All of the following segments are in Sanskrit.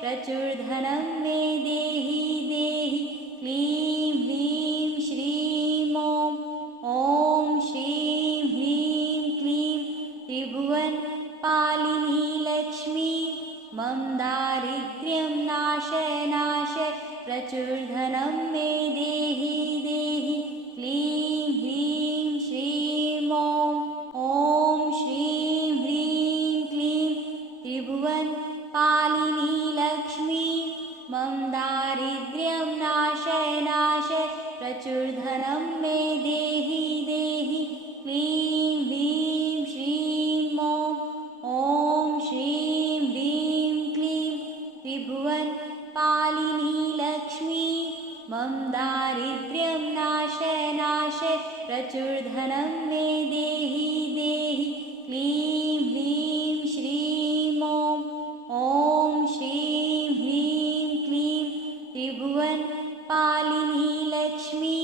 प्रचुरधनं मे देहि देहि क्लीं ह्रीं श्रीं ॐ श्रीं ह्रीं क्लीं त्रिभुवनपालिनी लक्ष्मी मम दारिद्र्यं नाशय नाशय प्रचुरधनं मे देहि देहि क्लीं ह्रीं श्रीं ॐ श्रीं ह्रीं क्लीं त्रिभुवनपालिनी लक्ष्मी मम दारिद्र्यं नाशय नाशय प्रचुरधनं मे देहि देहि क्लीं ह्रीं श्रीं ॐ श्रीं ह्रीं क्लीं त्रिभुवनपालिनी लक्ष्मी मम दारिद्र्यं नाशय नाशय प्रचुरधनं मे देहि देहि क्लीं ह्रीं श्रीं ॐ श्रीं ह्रीं क्लीं त्रिभुवनपालिनी लक्ष्मी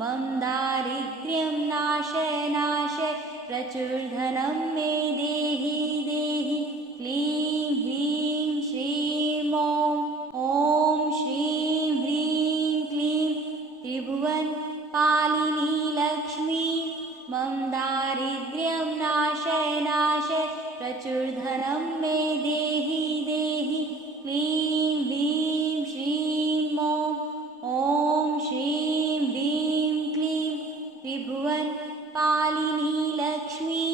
मम दारिद्र्यं नाशय नाशय प्रचुरधनं मे देहि देहि क्लीं ह्रीं श्रीं ॐ श्रीं ह्रीं क्लीं त्रिभुवनपालिनी लक्ष्मी मम दारिद्र्यं नाशय नाशय प्रचुरधनं मे देहि देहि क्लीं ह्रीं श्रीं ॐ श्रीं ह्रीं क्लीं त्रिभुवनपालिनी लक्ष्मी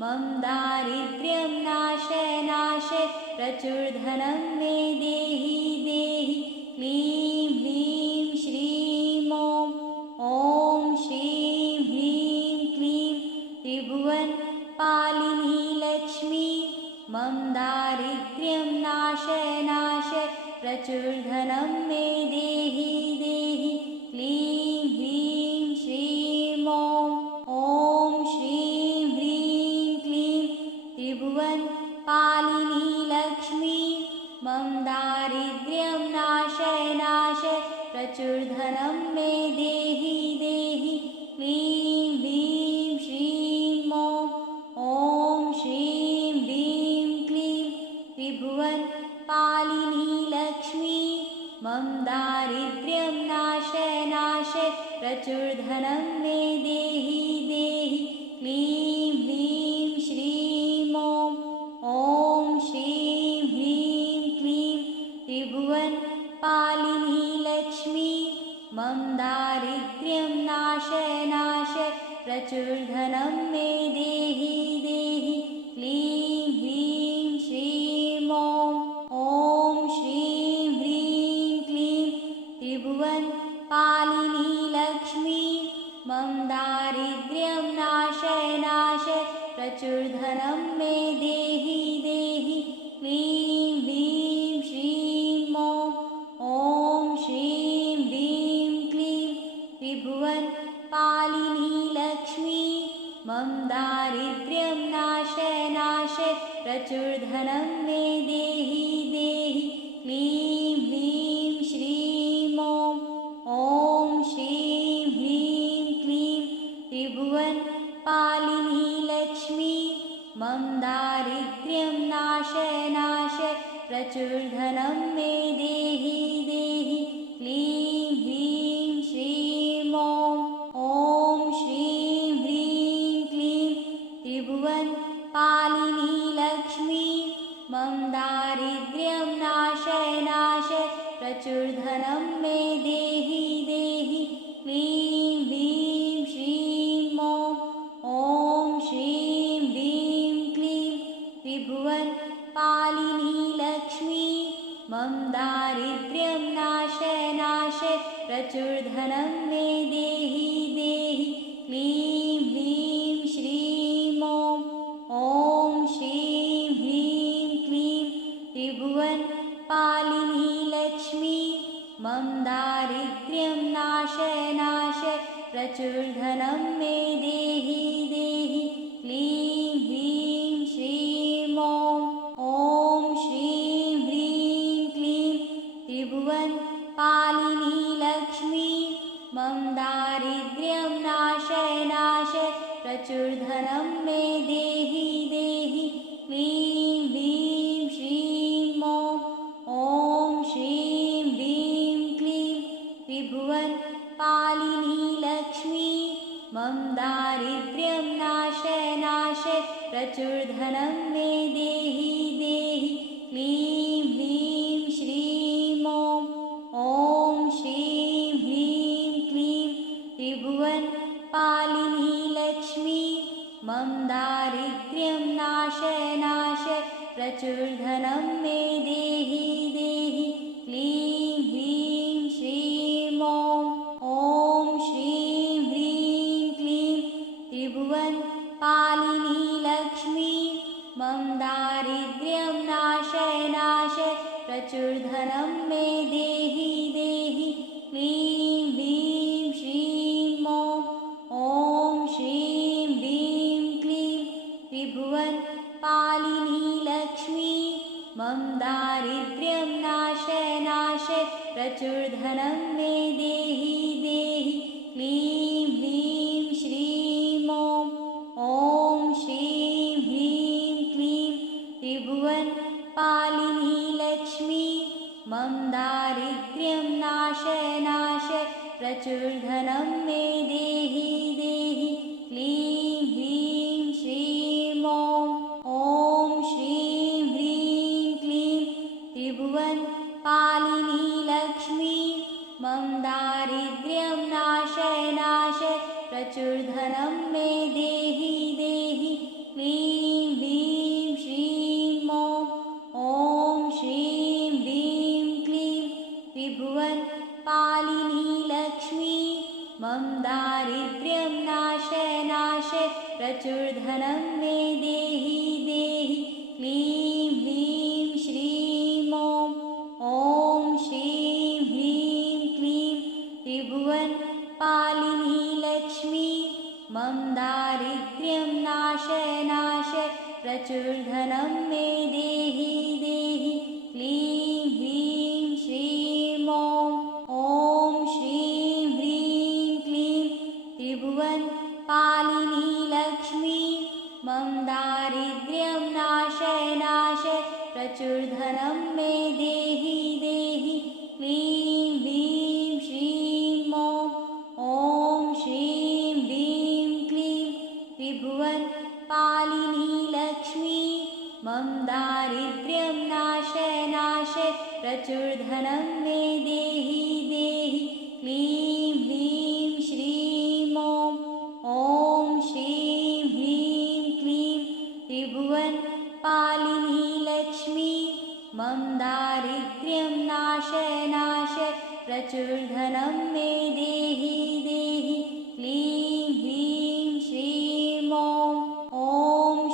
मम दारिद्र्यं नाशय नाशय प्रचुरधनं मे देहि देहि क्लीं ह्रीं श्रीं ॐ श्रीं ह्रीं क्लीं त्रिभुवनपालिनी लक्ष्मी मम दारिद्र्यं नाशय नाशय प्रचुरधनं मे देहि देहि क्लीं ह्रीं श्रीं ॐ श्रीं ह्रीं क्लीं त्रिभुवनपालिनी लक्ष्मी मम दारिद्र्यं नाशय नाशय प्रचुरधनं मे देहि देहि क्लीं ह्रीं श्रीं ॐ श्रीं ह्रीं क्लीं त्रिभुवनपालिनी लक्ष्मी मम दारिद्र्यं नाशय नाशय प्रचुरधनं मे देहि देहि क्लीं ह्रीं श्रीं ॐ श्रीं ह्रीं क्लीं त्रिभुवनपालिनी लक्ष्मी मम दारिद्र्यं नाशय नाशय प्रचुरधनं मे देहि देहि क्लीं ह्रीं श्रीं ॐ श्रीं ह्रीं क्लीं त्रिभुवनपालिनी लक्ष्मी मम दारिद्र्यं नाशय नाशय प्रचुरधनं मे देहि देहि क्लीं ह्रीं श्रीं ॐ श्रीं ह्रीं क्लीं त्रिभुवनपालिनी लक्ष्मी मम दारिद्र्यं नाशय नाशय प्रचुरधनं मे देहि देहि क्लीं ह्रीं श्रीं ॐ श्रीं ह्रीं क्लीं त्रिभुवनपालिनी लक्ष्मी मम दारिद्र्यं नाशय नाशय प्रचुरधनं मे देहि देहि क्लीं ह्रीं श्रीं ॐ श्रीं ह्रीं क्लीं त्रिभुवनपालिनी लक्ष्मी मम दारिद्र्यं नाशय नाशय प्रचुरधनं मे देहि देहि क्लीं ह्रीं श्रीं ॐ श्रीं ह्रीं क्लीं त्रिभुवनपालिनी लक्ष्मी मम दारिद्र्यं नाशय नाशय प्रचुरधनं मे देहि देहि क्लीं ह्रीं श्रीं ॐ श्रीं ह्रीं क्लीं त्रिभुवनपालिनी लक्ष्मी मम दारिद्र्यं नाशय नाशय प्रचुरधनं मे देहि देहि क्लीं ह्रीं श्रीं ॐ श्रीं ह्रीं क्लीं त्रिभुवनपालिनी लक्ष्मी मम दारिद्र्यं नाशय नाशय प्रचुरधनं मे देहि देहि क्लीं ह्रीं श्रीं ॐ प्रचुरधनं मे देहि देहि क्लीं ह्रीं श्रीं ॐ श्रीं ह्रीं क्लीं त्रिभुवनपालिनी लक्ष्मी मम दारिद्र्यं नाशय नाशय प्रचुरधनं मे देहि देहि क्लीं ह्रीं श्रीं ॐ श्रीं ह्रीं क्लीं त्रिभुवनपालिनी लक्ष्मी मम दारिद्र्यं नाशय नाशय प्रचुरधनं मे देहि देहि क्लीं ह्रीं श्रीं ॐ श्रीं ह्रीं क्लीं त्रिभुवनपालिनी लक्ष्मी मम दारिद्र्यं नाशय नाशय प्रचुरधनं मे देहि देहि क्लीं ह्रीं श्रीं ॐ श्रीं ह्रीं क्लीं त्रिभुवनपालिनी लक्ष्मी मम दारिद्र्यं नाशय नाशय प्रचुरधनं मे देहि देहि क्लीं ह्रीं श्रीं ॐ श्रीं ह्रीं क्लीं त्रिभुवनपालिनी लक्ष्मी मम दारिद्र्यं नाशय नाशय प्रचुरधनं मे देहि देहि क्लीं ह्रीं श्रीं ॐ श्रीं ह्रीं क्लीं त्रिभुवनपालिनी लक्ष्मी मम दारिद्र्यं नाशय नाशय प्रचुरधनं मे देहि देहि क्लीं ह्रीं श्रीं ॐ श्रीं ह्रीं क्लीं त्रिभुवनपालिनी लक्ष्मी मम दारिद्र्यं नाशय नाशय प्रचुरधनं मे देहि देहि क्लीं ह्रीं श्रीं ॐ श्रीं ह्रीं क्लीं त्रिभुवनपालिनी लक्ष्मी मम दारिद्र्यं नाशय नाशय प्रचुरधनं मे देहि देहि क्लीं ह्रीं श्रीं ॐ श्रीं ह्रीं क्लीं त्रिभुवनपालिनी लक्ष्मी मम दारिद्र्यं नाशय नाशय प्रचुरधनं मे देहि देहि क्लीं ह्रीं श्रीं ॐ श्रीं ह्रीं क्लीं त्रिभुवनपालिनी लक्ष्मी मम दारिद्र्यं नाशय नाशय प्रचुरधनं मे देहि देहि क्लीं ह्रीं श्रीं ॐ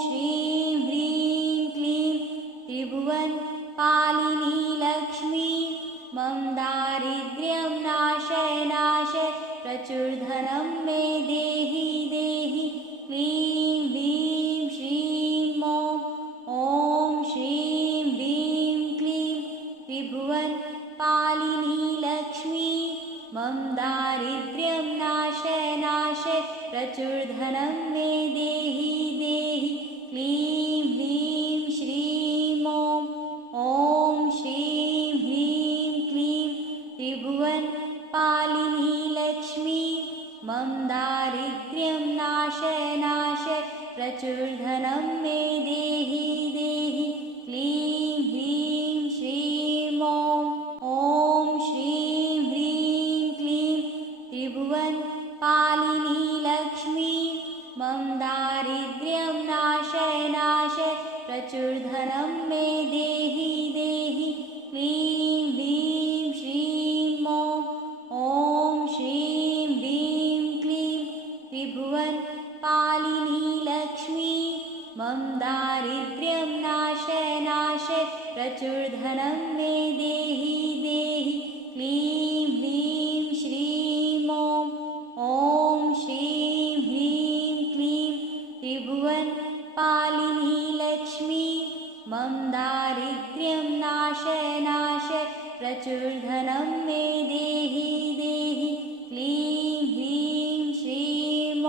श्रीं ह्रीं क्लीं त्रिभुवनपालिनी लक्ष्मी मम दारिद्र्यं नाशय नाशय प्रचुरधनं मे देहि देहि क्लीं ह्रीं श्रीं ॐ श्रीं ह्रीं क्लीं त्रिभुवनपालिनी लक्ष्मी मम दारिद्र्यं नाशय नाशय प्रचुरधनं मे देहि देहि क्लीं ह्रीं श्रीं ॐ श्रीं ह्रीं क्लीं त्रिभुवनपालिनी लक्ष्मी मम दारिद्र्यं नाशय नाशय प्रचुरधनं मे देहि देहि क्लीं ह्रीं श्रीं ॐ श्रीं ह्रीं क्लीं त्रिभुवनपालिनी लक्ष्मी मम दारिद्र्यं नाशय नाशय प्रचुरधनं मे देहि देहि क्लीं ह्रीं श्रीं ॐ श्रीं ह्रीं क्लीं त्रिभुवनपालिनी लक्ष्मी मम दारिद्र्यं नाशय नाशय प्रचुरधनं मे देहि देहि क्लीं ह्रीं श्रीं ॐ श्रीं ह्रीं क्लीं त्रिभुवनपालिनी लक्ष्मी मम दारिद्र्यं नाशय नाशय प्रचुरधनं मे देहि देहि क्लीं ह्रीं श्रीं ॐ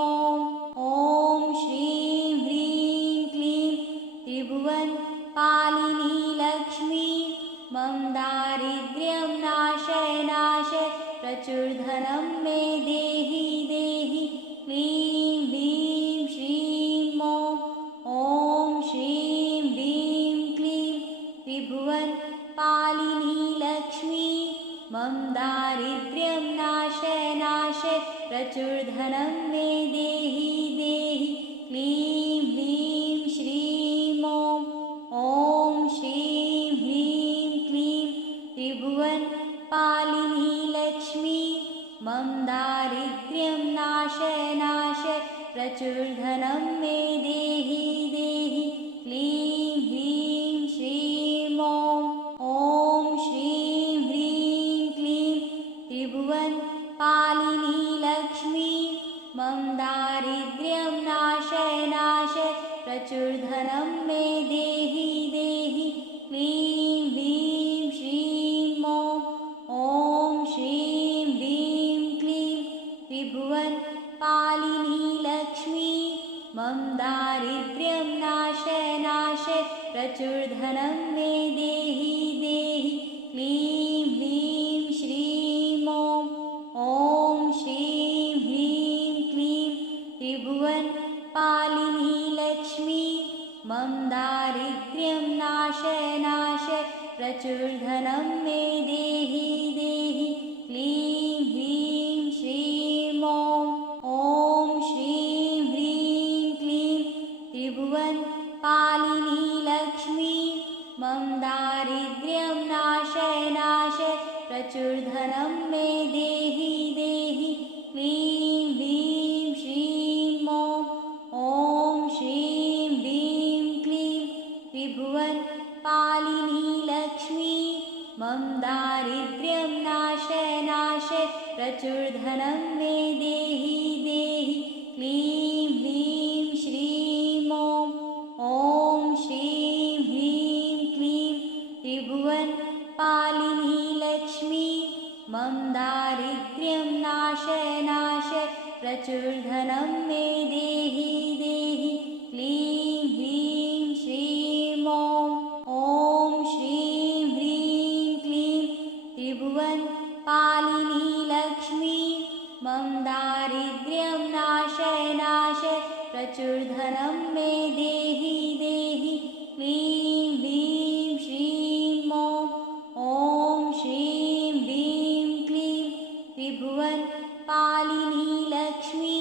श्रीं ह्रीं क्लीं त्रिभुवनपालिनी लक्ष्मी मम दारिद्र्यं नाशय नाशय प्रचुरधनं मे देहि देहि क्लीं ह्रीं श्रीं ॐ मम दारिद्र्यं नाशय नाशय प्रचुरधनं मे देहि देहि क्लीं ह्रीं श्रीं ॐ श्रीं ह्रीं क्लीं त्रिभुवनपालिनी लक्ष्मी मम दारिद्र्यं नाशय नाशय प्रचुरधनं मे देहि देहि क्लीं ह्रीं श्रीं ॐ श्रीं ह्रीं क्लीं त्रिभुवनपालिनी लक्ष्मी मम दारिद्र्यं नाशय नाशय प्रचुरधनं मे देहि देहि क्लीं ह्रीं श्रीं ॐ श्रीं ह्रीं क्लीं त्रिभुवनपालिनी लक्ष्मी मम दारिद्र्यं नाशय नाशय प्रचुरधनं मे देहि देहि क्लीं ह्रीं श्रीं ॐ श्रीं ह्रीं क्लीं त्रिभुवनपालिनी लक्ष्मी मम दारिद्र्यं नाशय नाशय प्रचुरधनं मे देहि देहि क्लीं ह्रीं श्रीं ॐ श्रीं ह्रीं क्लीं त्रिभुवनपालिनी लक्ष्मी मम दारिद्र्यं नाशय नाशय प्रचुरधनं मे देहि देहि क्लीं ह्रीं श्रीं ॐ श्रीं ह्रीं क्लीं त्रिभुवनपालिनी लक्ष्मी मम दारिद्र्यं नाशय नाशय प्रचुरधनं मे देहि देहि क्लीं ह्रीं श्रीं ॐ श्रीं ह्रीं क्लीं त्रिभुवनपालिनी लक्ष्मी मम दारिद्र्यं नाशय नाशय प्रचुरधनं मे देहि देहि क्लीं ह्रीं श्रीं ॐ श्रीं ह्रीं क्लीं त्रिभुवनपालिनी लक्ष्मी मम दारिद्र्यं नाशय नाशय प्रचुरधनं मे देहि देहि क्लीं ह्रीं श्रीं ॐ श्रीं ह्रीं क्लीं त्रिभुवनपालिनी लक्ष्मी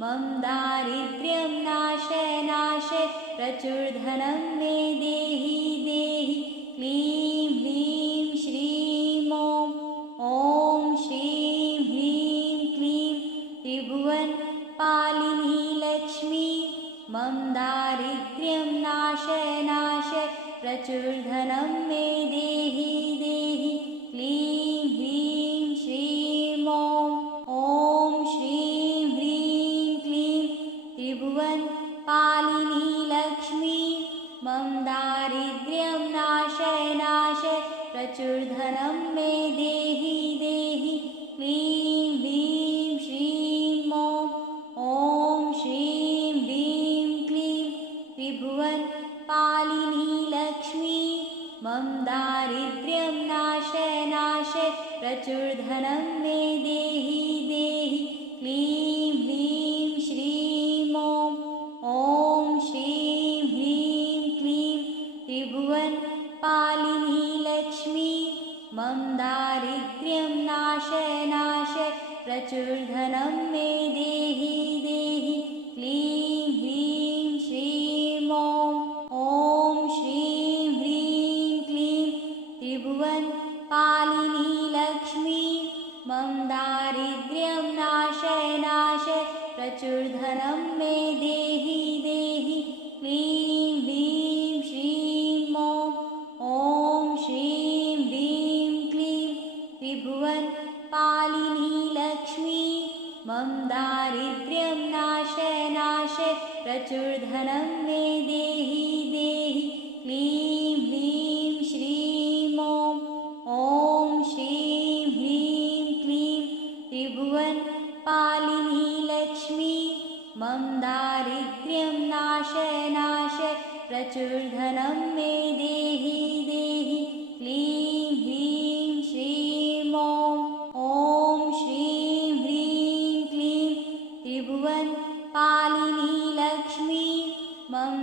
मम दारिद्र्यं नाशय नाशय प्रचुरधनं मे देहि देहि क्लीं ह्रीं श्रीं ॐ श्रीं ह्रीं क्लीं त्रिभुवनपालिनी लक्ष्मी मम दारिद्र्यं नाशय नाशय प्रचुरधनं मे देहि देहि क्लीं ह्रीं श्रीं ॐ श्रीं ह्रीं क्लीं त्रिभुवनपालिनी लक्ष्मी मम दारिद्र्यं नाशय नाशय प्रचुरधनं मे देहि देहि क्लीं ह्रीं श्रीं ॐ श्रीं ह्रीं क्लीं त्रिभुवनपालिनी लक्ष्मी मम दारिद्र्यं नाशय नाशय प्रचुरधनं मे देहि देहि क्लीं ह्रीं श्रीं ॐ श्रीं ह्रीं क्लीं त्रिभुवनपालिनी लक्ष्मी मम दारिद्र्यं नाशय नाशय प्रचुरधनं मे देहि देहि क्लीं ह्रीं श्रीं ॐ श्रीं ह्रीं क्लीं त्रिभुवनपालिनी लक्ष्मी मम दारिद्र्यं नाशय नाशय प्रचुरधनं मे देहि देहि क्लीं ह्रीं श्रीं ॐ श्रीं ह्रीं क्लीं त्रिभुवनपालिनी लक्ष्मी मम दारिद्र्यं नाशय नाशय प्रचुरधनं मे देहि देहि क्लीं ह्रीं श्रीं ॐ श्रीं ह्रीं क्लीं त्रिभुवनपालिनी लक्ष्मी मम दारिद्र्यं नाशय नाशय प्रचुरधनं मे देहि देहि क्लीं ह्रीं श्रीं ॐ श्रीं ह्रीं क्लीं त्रिभुवनपालिनी लक्ष्मी मम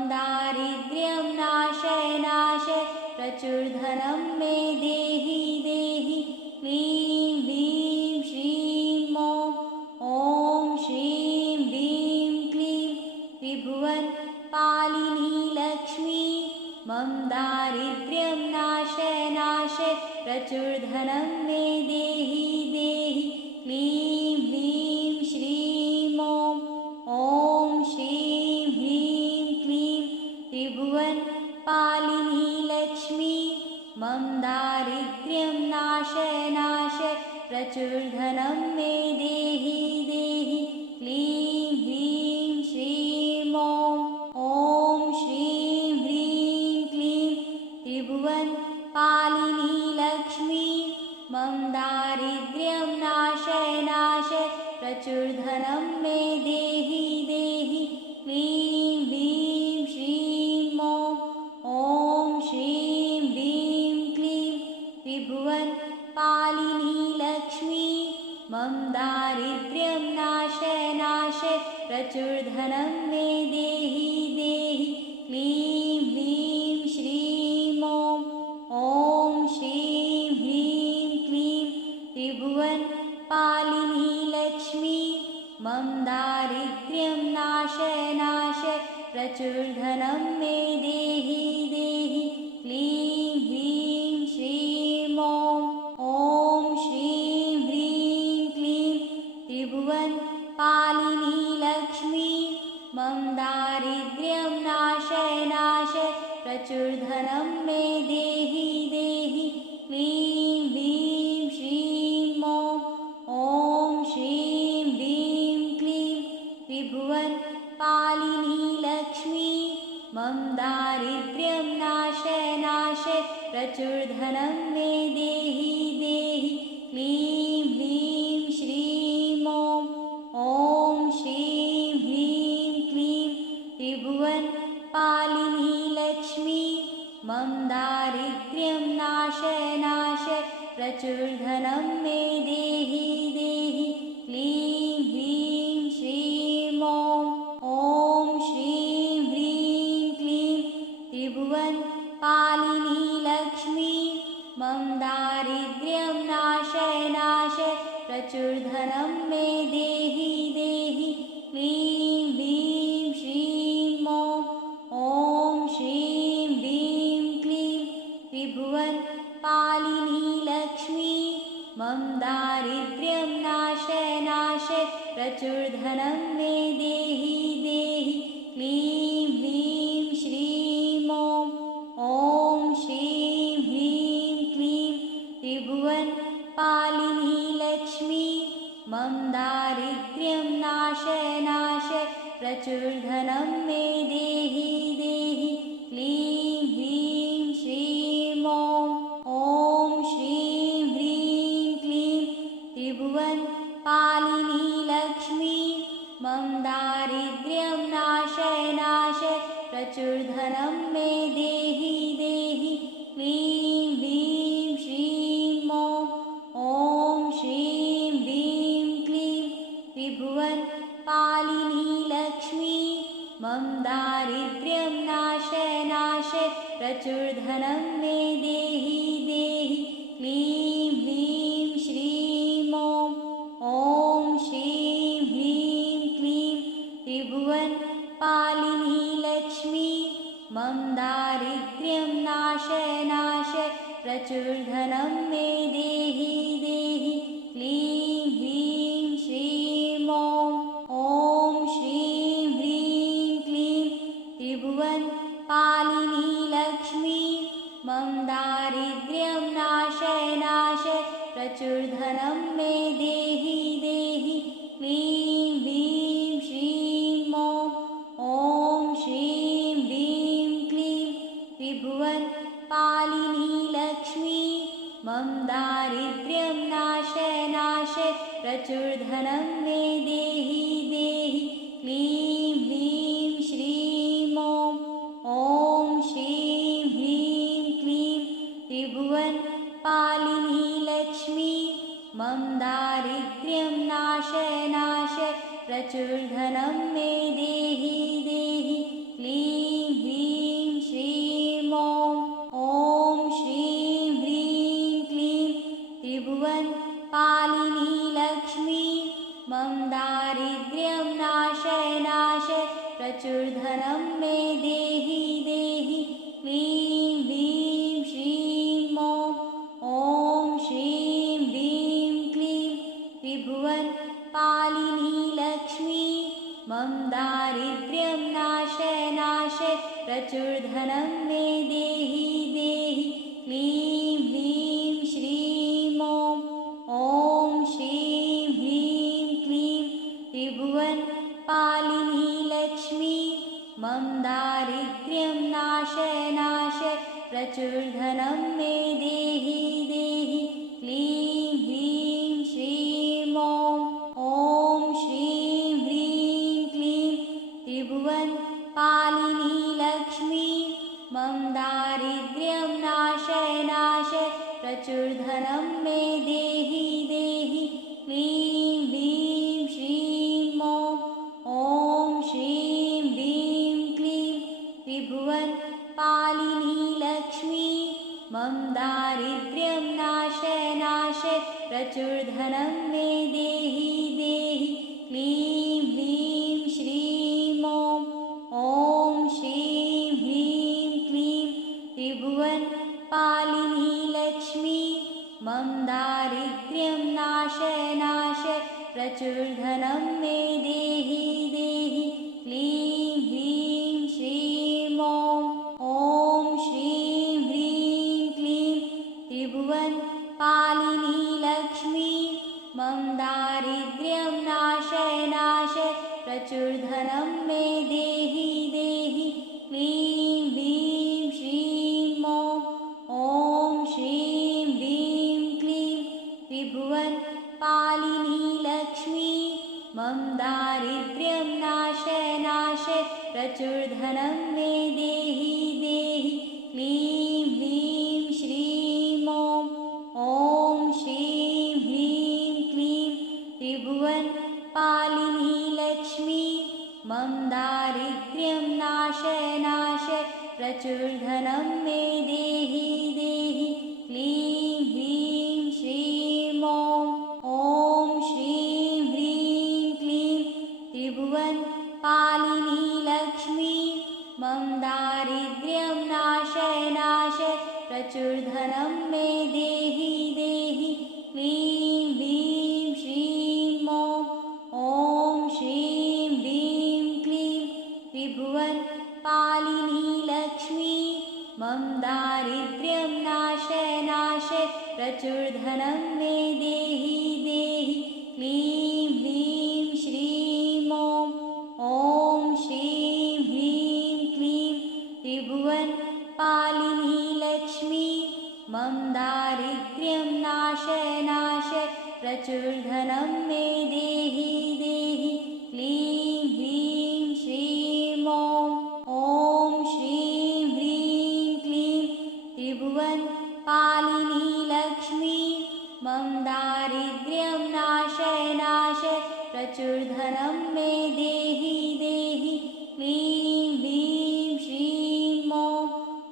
प्रचुरधनं मे देहि देहि क्लीं ह्रीं श्रीं ॐ श्रीं ह्रीं क्लीं त्रिभुवनपालिनी लक्ष्मी मम दारिद्र्यं नाश प्रचुरधनं मे देहि देहि क्लीं ह्रीं श्रीं ॐ श्रीं ह्रीं क्लीं त्रिभुवनपालिनी लक्ष्मी मम दारिद्र्यं नाश प्रचुरधनं मे देहि देहि क्लीं ह्रीं श्रीं ॐ श्रीं ह्रीं क्लीं त्रिभुवनपालिनी लक्ष्मी मम दारिद्र्यं नाश प्रचुरधनं मे देहि देहि क्लीं ह्रीं श्रीं ॐ श्रीं ह्रीं क्लीं त्रिभुवनपालिनी लक्ष्मी मम दारिद्र्यं नाश प्रचुरधनं मे देहि देहि क्लीं ह्रीं श्रीं ॐ श्रीं ह्रीं क्लीं त्रिभुवनपालिनी लक्ष्मी मम दारिद्र्यं नाश प्रचुरधनं मे देहि देहि क्लीं ह्रीं श्रीं ॐ श्रीं ह्रीं क्लीं त्रिभुवनपालिनी लक्ष्मी मम दारिद्र्यं नाश प्रचुरधनं मे देहि देहि क्लीं ह्रीं श्रीं ॐ श्रीं ह्रीं क्लीं त्रिभुवनपालिनी लक्ष्मी मम दारिद्र्यं नाश प्रचुरधनं मे देहि देहि क्लीं ह्रीं श्रीं ॐ श्रीं ह्रीं क्लीं त्रिभुवनपालिनी लक्ष्मी मम दारिद्र्यं नाश प्रचुरधनं मे देहि देहि क्लीं ह्रीं श्रीं ॐ श्रीं ह्रीं क्लीं त्रिभुवनपालिनी लक्ष्मी मम दारिद्र्यं नाश प्रचुरधनं मे देहि देहि क्लीं ह्रीं श्रीं ॐ श्रीं ह्रीं क्लीं त्रिभुवनपालिनी लक्ष्मी मम दारिद्र्यं नाश प्रचुरधनं मे देहि देहि क्लीं ह्रीं श्रीं ॐ श्रीं ह्रीं क्लीं त्रिभुवनपालिनी लक्ष्मी मम दारिद्र्यं नाश प्रचुरधनं मे देहि देहि क्लीं ह्रीं श्रीं ॐ श्रीं ह्रीं क्लीं त्रिभुवनपालिनी लक्ष्मी मम दारिद्र्यं नाश प्रचुरधनं मे देहि देहि क्लीं ह्रीं श्रीं ॐ श्रीं ह्रीं क्लीं त्रिभुवनपालिनी लक्ष्मी मम दारिद्र्यं नाश प्रचुरधनं मे देहि देहि क्लीं ह्रीं श्रीं ॐ श्रीं ह्रीं क्लीं त्रिभुवनपालिनी लक्ष्मी मम दारिद्र्यं नाश प्रचुरधनं मे देहि देहि क्लीं ह्रीं श्रीं ॐ श्रीं ह्रीं क्लीं त्रिभुवनपालिनी लक्ष्मी मम दारिद्र्यं नाश प्रचुरधनं मे देहि देहि क्लीं ह्रीं श्रीं ॐ श्रीं ह्रीं क्लीं त्रिभुवनपालिनी लक्ष्मी मम दारिद्र्यं नाश प्रचुरधनं मे देहि देहि क्लीं ह्रीं श्रीं ॐ श्रीं ह्रीं क्लीं त्रिभुवनपालिनी लक्ष्मी मम दारिद्र्यं नाश प्रचुरधनं मे देहि देहि क्लीं ह्रीं श्रीं ॐ दारिद्र्यं नाश नाश प्रचुरधनं मे देहि देहि क्लीं ह्रीं श्रीं ॐ श्रीं ह्रीं क्लीं त्रिभुवनपालिनी लक्ष्मी मम दारिद्र्यं नाश नाश प्रचुरधनं मे देहि देहि क्लीं ह्रीं श्रीं ॐ श्रीं ह्रीं क्लीं त्रिभुवनपालिनी लक्ष्मी मम दारिद्र्यं नाश नाश प्रचुरधनं मे देहि देहि क्लीं ह्रीं श्रीं ॐ श्रीं ह्रीं क्लीं त्रिभुवनपालिनी लक्ष्मी मम दारिद्र्यं नाश नाश प्रचुरधनं मे देहि देहि क्लीं ह्रीं श्रीं ॐ श्रीं ह्रीं क्लीं त्रिभुवनपालिनी लक्ष्मी मम दारिद्र्यं नाश नाश प्रचुरधनं मे देहि देहि क्लीं ह्रीं श्रीं ॐ श्रीं ह्रीं क्लीं त्रिभुवनपालिनी लक्ष्मी मम दारिद्र्यं नाश नाश प्रचुरधनं मे देहि देहि क्लीं ह्रीं श्रीं ॐ श्रीं ह्रीं क्लीं त्रिभुवनपालिनी लक्ष्मी मम दारिद्र्यं नाश नाश प्रचुरधनं मे देहि देहि क्लीं ह्रीं श्रीं ॐ श्रीं ह्रीं क्लीं त्रिभुवनपालिनी लक्ष्मी मम दारिद्र्यं नाश नाश प्रचुरधनं मे देहि देहि क्लीं ह्रीं श्रीं ॐ श्रीं ह्रीं क्लीं त्रिभुवनपालिनी लक्ष्मी मम दारिद्र्यं नाश नाश प्रचुरधनं मे देहि देहि क्लीं ह्रीं श्रीं ॐ श्रीं ह्रीं क्लीं त्रिभुवनपालिनी लक्ष्मी मम दारिद्र्यं नाश नाश प्रचुरधनं मे देहि देहि क्लीं ह्रीं श्रीं ॐ श्रीं ह्रीं क्लीं त्रिभुवनपालिनी लक्ष्मी मम दारिद्र्यं नाश नाश प्रचुरधनं मे देहि देहि क्लीं ह्रीं श्रीं ॐ श्रीं ह्रीं क्लीं त्रिभुवनपालिनी लक्ष्मी मम दारिद्र्यं नाश नाश प्रचुरधनं मे देहि देहि क्लीं ह्रीं श्रीं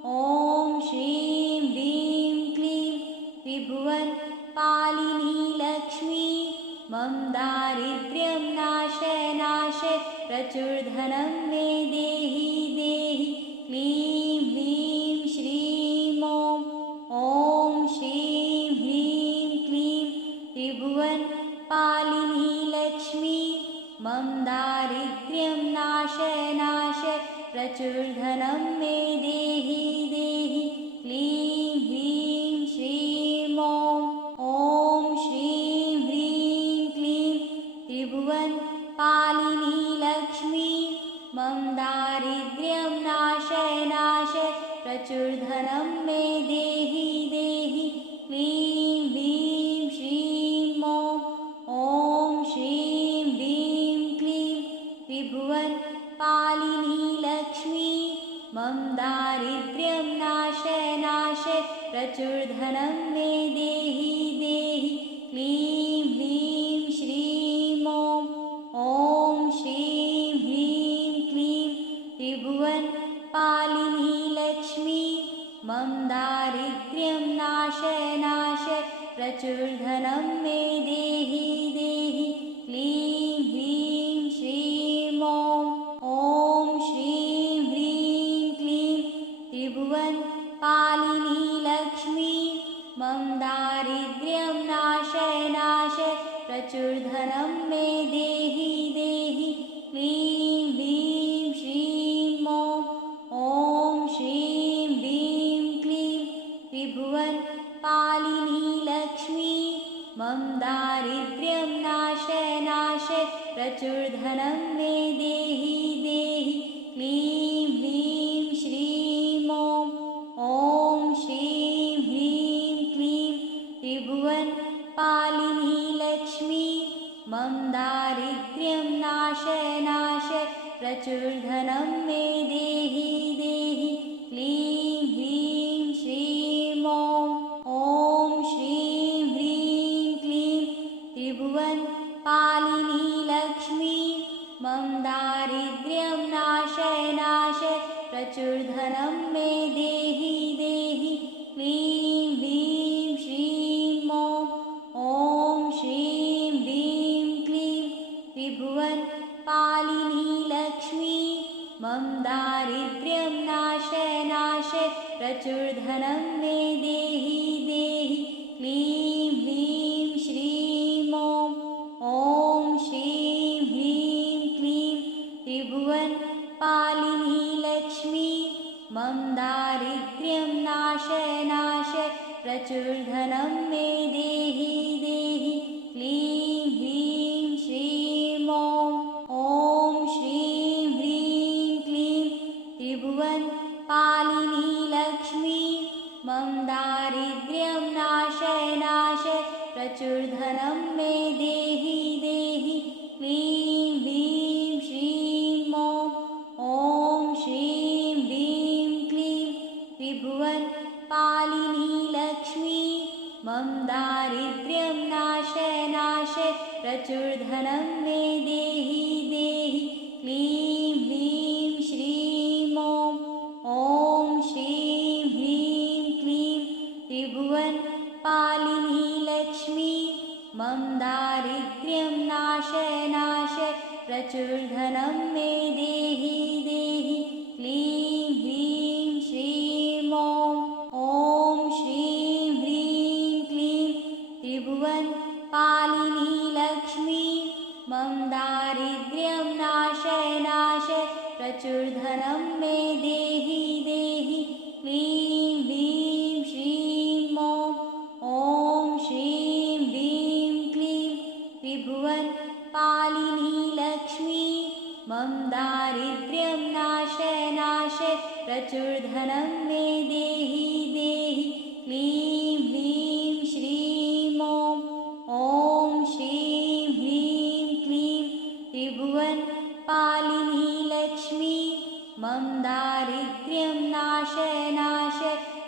ॐ श्रीं ह्रीं क्लीं त्रिभुवनपालिनी लक्ष्मी मम दारिद्र्यं नाश नाश प्रचुरधनं मे देहि देहि क्लीं ह्रीं श्रीं ॐ श्रीं ह्रीं क्लीं त्रिभुवनपालिनी लक्ष्मी मम दारिद्र्यं नाश नाश प्रचुरधनं मे देहि देहि क्लीं ह्रीं श्रीं ॐ श्रीं ह्रीं क्लीं त्रिभुवनपालिनी लक्ष्मी मम दारिद्र्यं नाश नाश प्रचुरधनं मे देहि देहि क्लीं ह्रीं श्रीं ॐ श्रीं ह्रीं क्लीं त्रिभुवनपालिनी लक्ष्मी मम दारिद्र्यं नाश नाश प्रचुरधनं मे देहि देहि क्लीं ह्रीं श्रीं ॐ श्रीं ह्रीं क्लीं त्रिभुवनपालिनी लक्ष्मी मम दारिद्र्यं नाश नाश प्रचुरधनं मे देहि देहि क्लीं ह्रीं श्रीं ॐ श्रीं ह्रीं क्लीं त्रिभुवनपालिनी लक्ष्मी मम दारिद्र्यं नाश नाश प्रचुरधनं मे देहि देहि क्लीं प्रचुरधनं मे देहि देहि क्लीं ह्रीं श्रीं ॐ श्रीं ह्रीं क्लीं त्रिभुवनपालिनी लक्ष्मी मम दारिद्र्यं नाश प्रचुरधनं मे देहि देहि क्लीं ह्रीं श्रीं ॐ श्रीं ह्रीं क्लीं त्रिभुवनपालिनी लक्ष्मी मम दारिद्र्यं नाश प्रचुरधनं मे देहि देहि क्लीं ह्रीं श्रीं ॐ श्रीं ह्रीं क्लीं त्रिभुवनपालिनी लक्ष्मी मम दारिद्र्यं नाश प्रचुरधनं मे देहि देहि क्लीं ह्रीं श्रीं ॐ श्रीं ह्रीं क्लीं त्रिभुवनपालिनी लक्ष्मी मम दारिद्र्यं नाश प्रचुरधनं मे देहि देहि क्लीं ह्रीं श्रीं ॐ श्रीं ह्रीं क्लीं त्रिभुवनपालिनी लक्ष्मी मम दारिद्र्यं नाश प्रचुरधनं मे देहि देहि क्लीं ह्रीं श्रीं ॐ श्रीं ह्रीं क्लीं त्रिभुवनपालिनी लक्ष्मी मम दारिद्र्यं नाश प्रचुरधनं मे देहि देहि क्लीं ह्रीं श्रीं ॐ श्रीं ह्रीं क्लीं त्रिभुवनपालिनी लक्ष्मी मम दारिद्र्यं नाश प्रचुरधनं मे देहि देहि क्लीं ह्रीं श्रीं ॐ श्रीं ह्रीं क्लीं त्रिभुवनपालिनी लक्ष्मी मम दारिद्र्यं नाश प्रचुरधनं मे देहि देहि क्लीं ह्रीं श्रीं ॐ श्रीं ह्रीं क्लीं त्रिभुवनपालिनी लक्ष्मी मम दारिद्र्यं नाश प्रचुरधनं मे देहि देहि क्लीं ह्रीं श्रीं ॐ श्रीं ह्रीं क्लीं त्रिभुवनपालिनी लक्ष्मी मम दारिद्र्यं नाश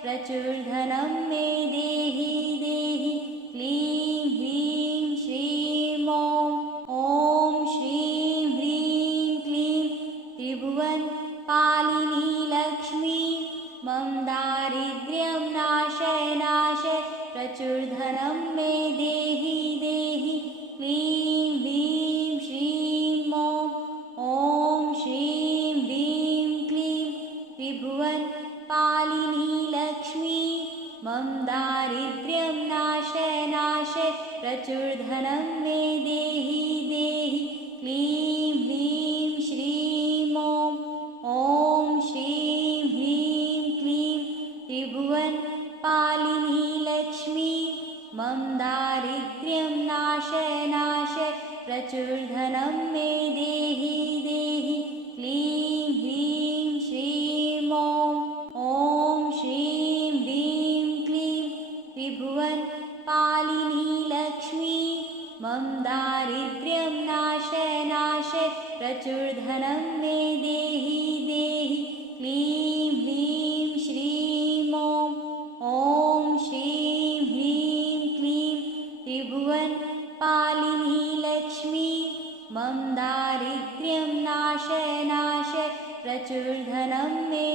प्रचुरधनं मे देहि देहि क्लीं ह्रीं श्रीं ॐ श्रीं ह्रीं क्लीं त्रिभुवनपालिनी लक्ष्मी मम दारिद्र्यं नाश प्रचुरधनं मे देहि देहि क्लीं ह्रीं श्रीं ॐ श्रीं ह्रीं क्लीं त्रिभुवनपालिनी लक्ष्मी मम दारिद्र्यं नाश प्रचुरधनं मे देहि देहि क्लीं ह्रीं श्रीं ॐ श्रीं ह्रीं क्लीं त्रिभुवनपालिनी लक्ष्मी मम दारिद्र्यं नाश प्रचुरधनं मे देहि देहि क्लीं ह्रीं श्रीं ॐ श्रीं ह्रीं क्लीं त्रिभुवनपालिनी लक्ष्मी मम दारिद्र्यं नाश प्रचुरधनं मे देहि देहि क्लीं ह्रीं श्रीं ॐ श्रीं ह्रीं क्लीं त्रिभुवनपालिनी लक्ष्मी मम दारिद्र्यं नाश प्रचुरधनं मे